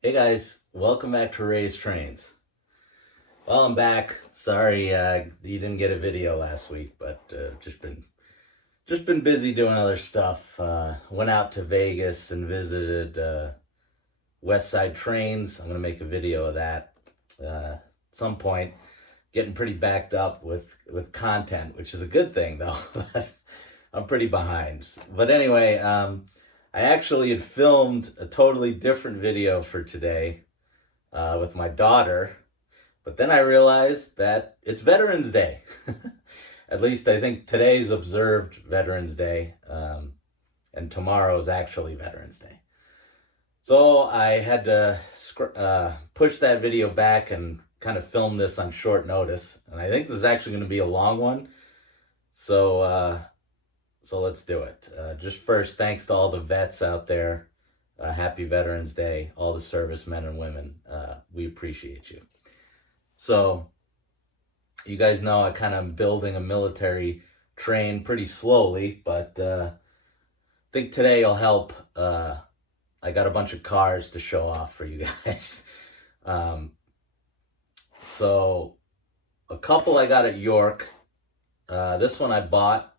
Hey guys, welcome back to Ray's Trains. Well, I'm back. Sorry, you didn't get a video last week, but just been busy doing other stuff. Went out to Vegas and visited West Side Trains. I'm gonna make a video of that at some point. Getting pretty backed up with content, which is a good thing though. But I'm pretty behind. But anyway, I actually had filmed a totally different video for today with my daughter, but then I realized that it's Veterans Day. At least I think today's observed Veterans Day, and tomorrow is actually Veterans Day. So I had to push that video back and kind of film this on short notice. And I think this is actually going to be a long one. So let's do it. Just first, thanks to all the vets out there. Happy Veterans Day, all the servicemen and women. We appreciate you. So, you guys know I kind of building a military train pretty slowly, but I think today will help. I got a bunch of cars to show off for you guys. Um, so, a couple I got at York. This one I bought.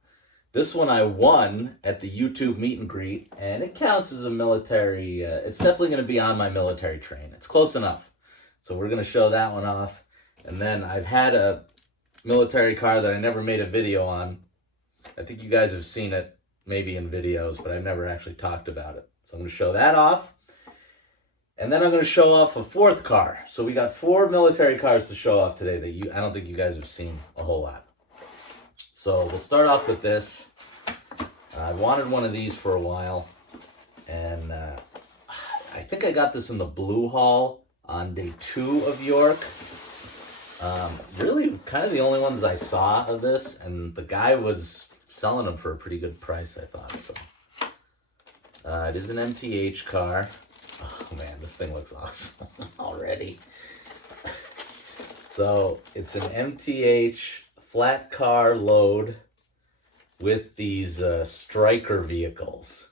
This one I won at the YouTube meet and greet, and it counts as a military. It's definitely going to be on my military train. It's close enough. So we're going to show that one off. And then I've had a military car that I never made a video on. I think you guys have seen it maybe in videos, but I've never actually talked about it. So I'm going to show that off. And then I'm going to show off a fourth car. So we got 4 military cars to show off today that I don't think you guys have seen a whole lot. So we'll start off with this. I wanted one of these for a while, and I think I got this in the Blue Hall on day 2 of York. Really kind of the only ones I saw of this, and the guy was selling them for a pretty good price, I thought. So it is an MTH car. Oh man, this thing looks awesome already. So it's an MTH flat car load with these Striker vehicles.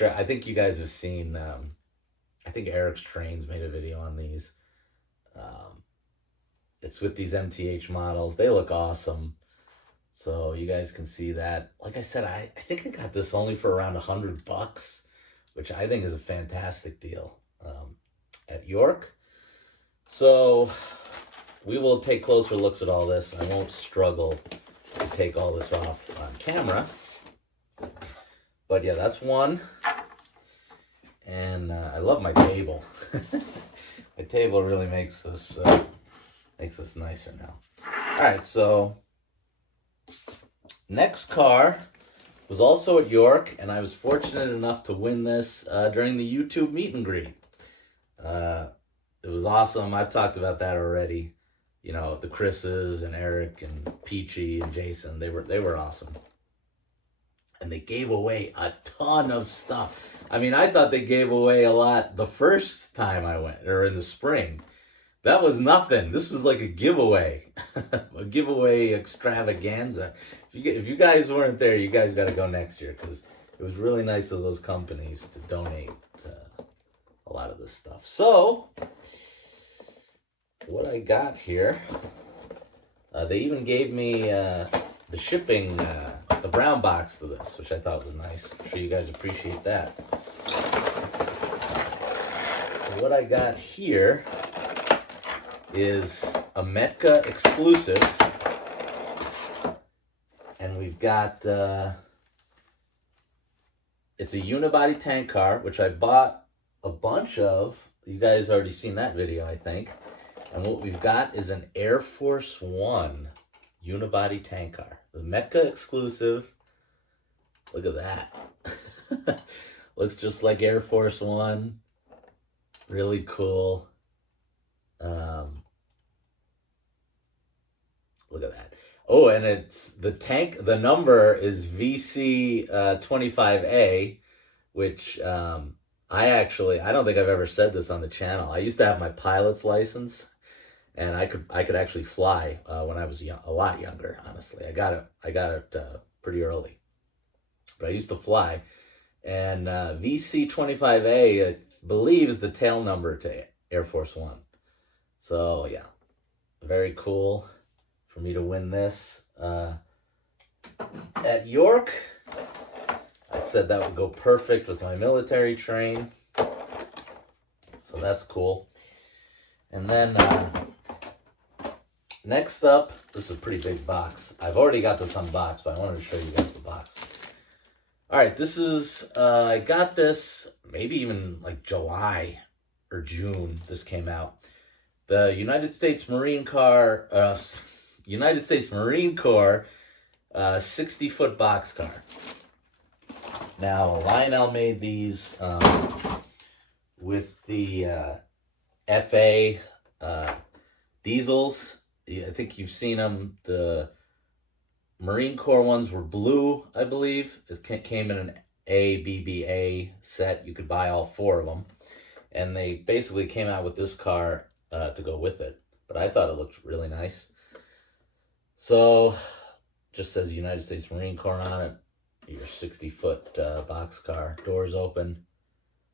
I think you guys have seen, I think Eric's Trains made a video on these. It's with these MTH models. They look awesome. So you guys can see that. Like I said, I think I got this only for around $100, which I think is a fantastic deal at York. So we will take closer looks at all this. I won't struggle to take all this off on camera. But yeah, that's one. And I love my table. My table really makes this nicer now. All right, so next car was also at York, and I was fortunate enough to win this during the YouTube meet and greet. It was awesome. I've talked about that already. You know, the Chris's and Eric and Peachy and Jason, they were awesome. And they gave away a ton of stuff. I mean, I thought they gave away a lot the first time I went, or in the spring. That was nothing. This was like a giveaway. A giveaway extravaganza. If you guys weren't there, you guys got to go next year, because it was really nice of those companies to donate a lot of this stuff. So what I got here, they even gave me the shipping, the brown box to this, which I thought was nice. I'm sure you guys appreciate that. So what I got here is a Metka exclusive, and we've got it's a unibody tank car, which I bought a bunch of. You guys already seen that video, I think. And what we've got is an Air Force One unibody tank car. The Metka exclusive. Look at that. Looks just like Air Force One. Really cool. Look at that. Oh, and it's the tank, the number is VC25A, which I don't think I've ever said this on the channel. I used to have my pilot's license, and I could actually fly when I was a lot younger. Honestly, I got it pretty early, but I used to fly. And VC25A, believe is the tail number to Air Force One. So yeah, very cool for me to win this at York. I said that would go perfect with my military train. So that's cool. And then next up, this is a pretty big box. I've already got this unboxed, but I wanted to show you guys the box. All right, this is, I got this maybe even like July or June this came out. The United States Marine Corps 60-foot boxcar. Now, Lionel made these with the FA diesels. I think you've seen them. The Marine Corps ones were blue, I believe. It came in an ABBA set. You could buy all 4 of them. And they basically came out with this car to go with it. But I thought it looked really nice. So, just says United States Marine Corps on it. Your 60-foot boxcar, doors open.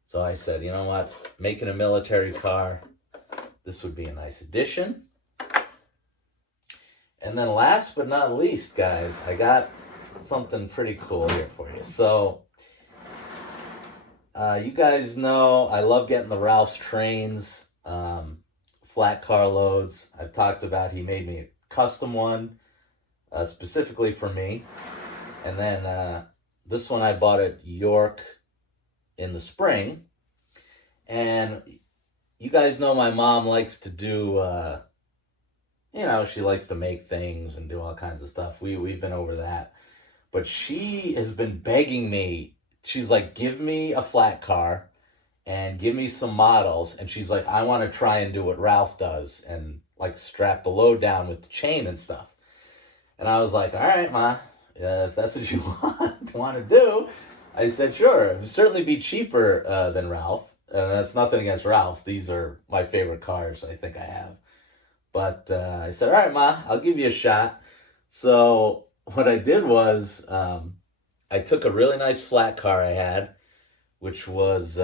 So I said, you know what? Making a military car, this would be a nice addition. And then last but not least, guys, I got something pretty cool here for you. So, you guys know I love getting the Ralph's trains, flat car loads. I've talked about he made me a custom one, specifically for me. And then this one I bought at York in the spring. And you guys know my mom likes to do, she likes to make things and do all kinds of stuff. We've been over that. But she has been begging me. She's like, give me a flat car and give me some models. And she's like, I want to try and do what Ralph does and like strap the load down with the chain and stuff. And I was like, all right, Ma, if that's what you want to do. I said, sure. It would certainly be cheaper than Ralph. And that's nothing against Ralph. These are my favorite cars I think I have. But I said, all right, Ma, I'll give you a shot. So what I did was I took a really nice flat car I had, which was,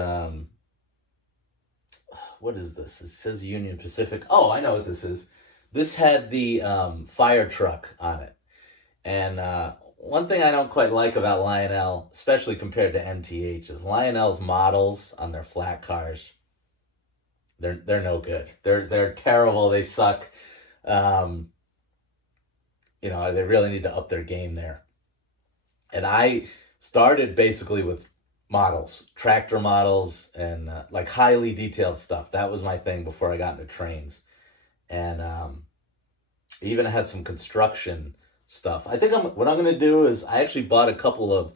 what is this? It says Union Pacific. Oh, I know what this is. This had the fire truck on it. And one thing I don't quite like about Lionel, especially compared to MTH, is Lionel's models on their flat cars. They're no good. They're terrible. They suck. They really need to up their game there. And I started basically with models, tractor models, and like highly detailed stuff. That was my thing before I got into trains. And even had some construction stuff. I think what I'm going to do is I actually bought a couple of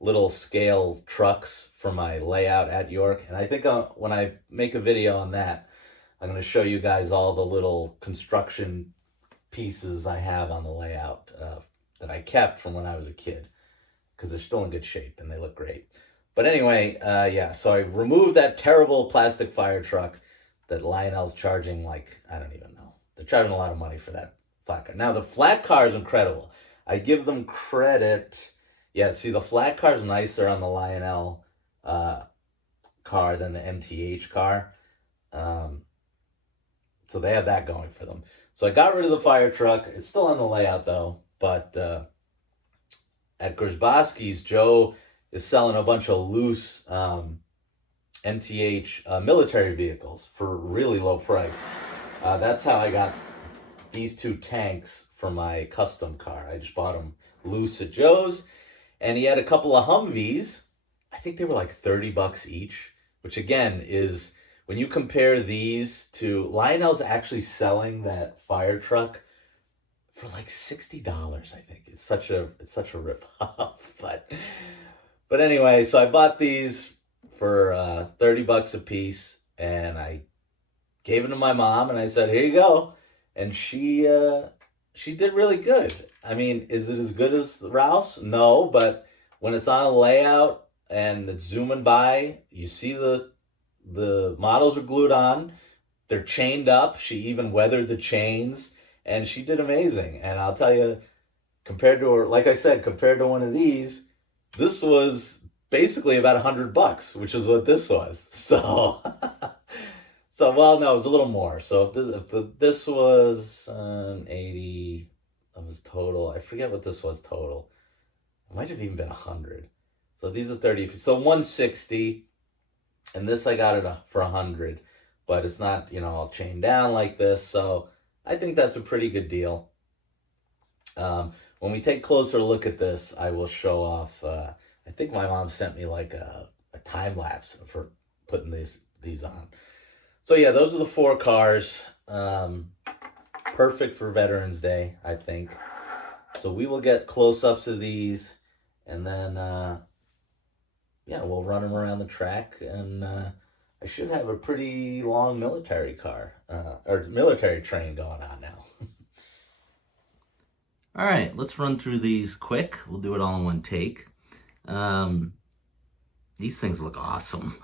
little scale trucks for my layout at York. And I think when I make a video on that, I'm going to show you guys all the little construction pieces I have on the layout that I kept from when I was a kid, because they're still in good shape and they look great. But anyway, so I removed that terrible plastic fire truck that Lionel's charging, like, I don't even know. They're charging a lot of money for that flat car. Now, the flat car is incredible. I give them credit. Yeah, see, the flat car is nicer on the Lionel car than the MTH car. So they have that going for them. So I got rid of the fire truck. It's still on the layout, though. But at Gersbowski's, Joe is selling a bunch of loose MTH military vehicles for a really low price. That's how I got these 2 tanks for my custom car. I just bought them loose at Joe's. And he had a couple of Humvees. I think they were like $30 each, which again is, when you compare these to, Lionel's actually selling that fire truck for like $60, I think. It's such a rip-off. But anyway, so I bought these for $30 a piece, and I gave them to my mom, and I said, here you go. And she did really good. I mean, is it as good as Ralph's? No, but when it's on a layout and it's zooming by, you see the models are glued on. They're chained up. She even weathered the chains, and she did amazing. And I'll tell you, compared to her, like I said, compared to one of these, this was basically about $100, which is what this was. So, so well, no, it was a little more. So if this was 80, that was total. I forget what this was total. It might have even been 100. So these are 30. So 160, and this I got it for 100, but it's not all chained down like this. So I think that's a pretty good deal. When we take a closer look at this, I will show off. I think my mom sent me like a time lapse for putting these on. So yeah, those are the 4 cars. Perfect for Veterans Day, I think. So we will get close-ups of these, and then yeah, we'll run them around the track, and I should have a pretty long military car or military train going on now. All right, let's run through these quick. We'll do it all in one take. These things look awesome.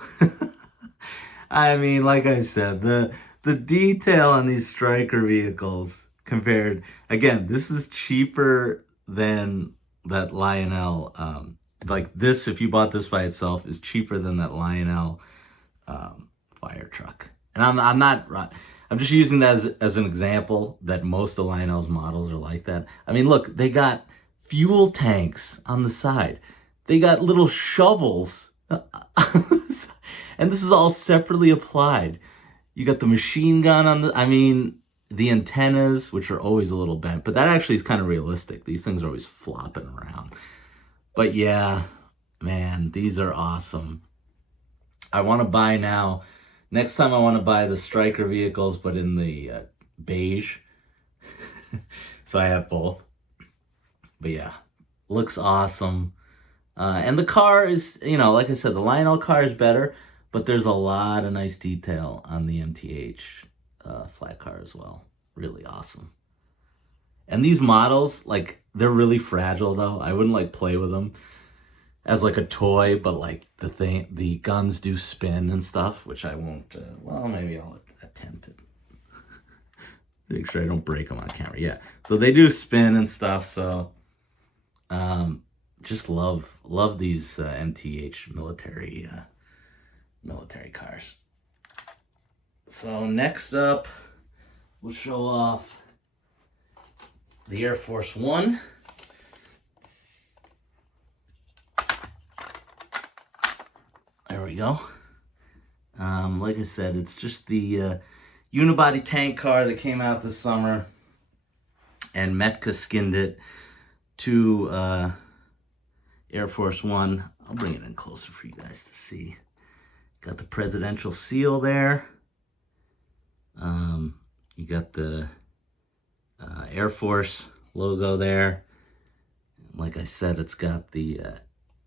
I mean, like I said, the detail on these Stryker vehicles compared, again, this is cheaper than that Lionel. Like this, if you bought this by itself, is cheaper than that Lionel fire truck. And I'm just using that as an example that most of Lionel's models are like that. I mean, look, they got fuel tanks on the side. They got little shovels. And this is all separately applied. You got the machine gun on the antennas, which are always a little bent, but that actually is kind of realistic. These things are always flopping around. But yeah, man, these are awesome. I want to buy now. Next time I want to buy the Stryker vehicles, but in the beige. So I have both. But yeah, looks awesome. And the car is, like I said, the Lionel car is better, but there's a lot of nice detail on the MTH flat car as well. Really awesome. And these models, like, they're really fragile though. I wouldn't play with them as a toy, but the guns do spin and stuff, which I won't. Well, maybe I'll attempt it. Make sure I don't break them on camera. Yeah, so they do spin and stuff. So, just love these MTH military cars. So next up, we'll show off the Air Force One. There we go. Like I said, it's just the unibody tank car that came out this summer, and Metka skinned it to Air Force One. I'll bring it in closer for you guys to see. Got the presidential seal there. You got the Air Force logo there. Like I said, it's got the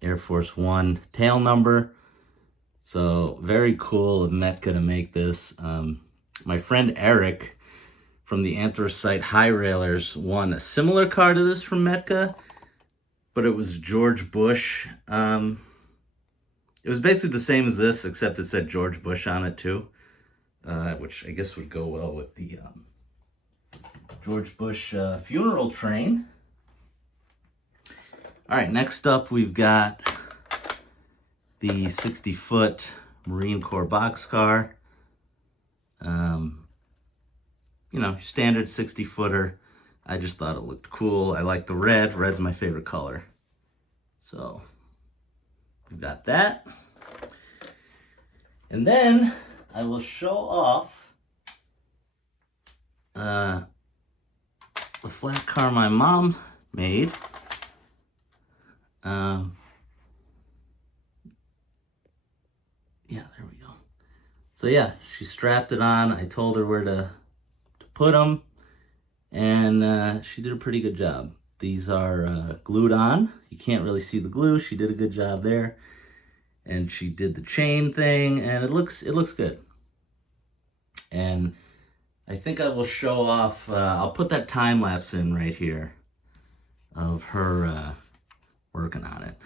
Air Force One tail number. So very cool of Metka to make this. My friend Eric from the Anthracite High Railers won a similar car to this from Metka, but it was George Bush. It was basically the same as this, except it said George Bush on it too, which I guess would go well with the George Bush funeral train. All right, next up we've got the 60-foot Marine Corps boxcar. Standard 60-footer. I just thought it looked cool. I like the red. Red's my favorite color. So we've got that. And then I will show off the flat car my mom made. Yeah, there we go. So yeah, she strapped it on. I told her where to put them, and she did a pretty good job. These are glued on. You can't really see the glue. She did a good job there, and she did the chain thing, and it looks good. And I think I will show off. I'll put that time lapse in right here of her working on it.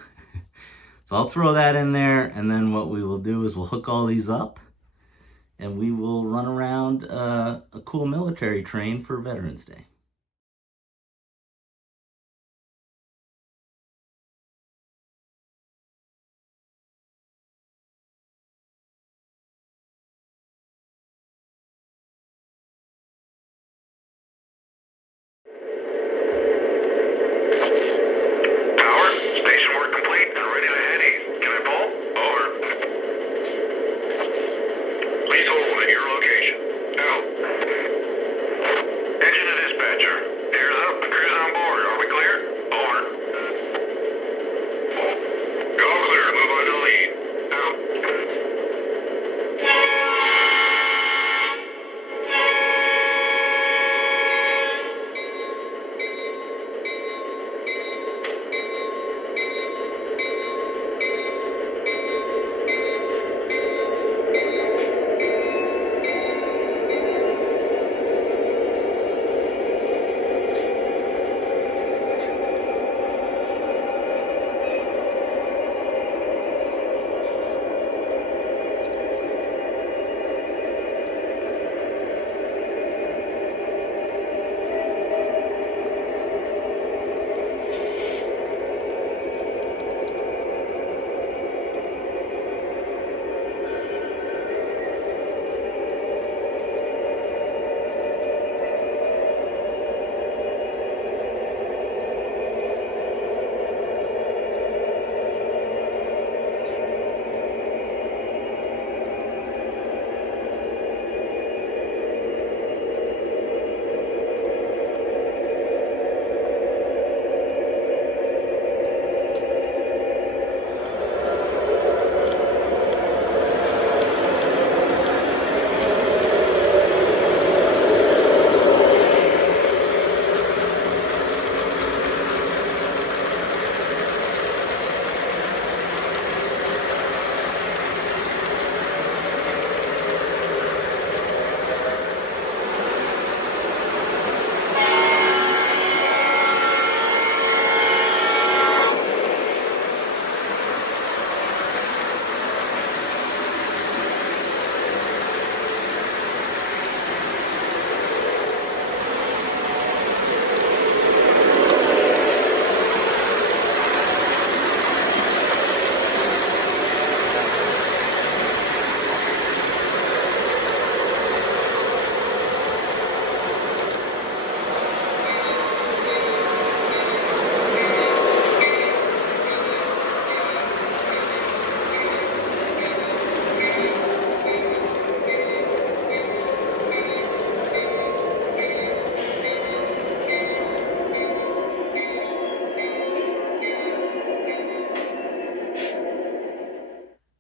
So I'll throw that in there, and then what we will do is we'll hook all these up, and we will run around a cool military train for Veterans Day.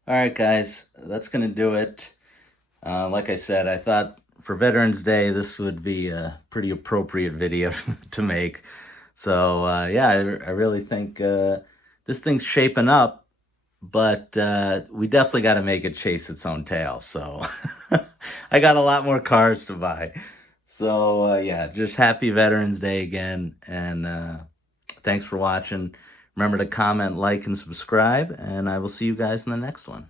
All right, guys, that's going to do it. Like I said, I thought for Veterans Day, this would be a pretty appropriate video to make. So, yeah, I really think this thing's shaping up, but we definitely got to make it chase its own tail. So, I got a lot more cars to buy. So, yeah, just happy Veterans Day again. And thanks for watching. Remember to comment, like, and subscribe. And I will see you guys in the next one.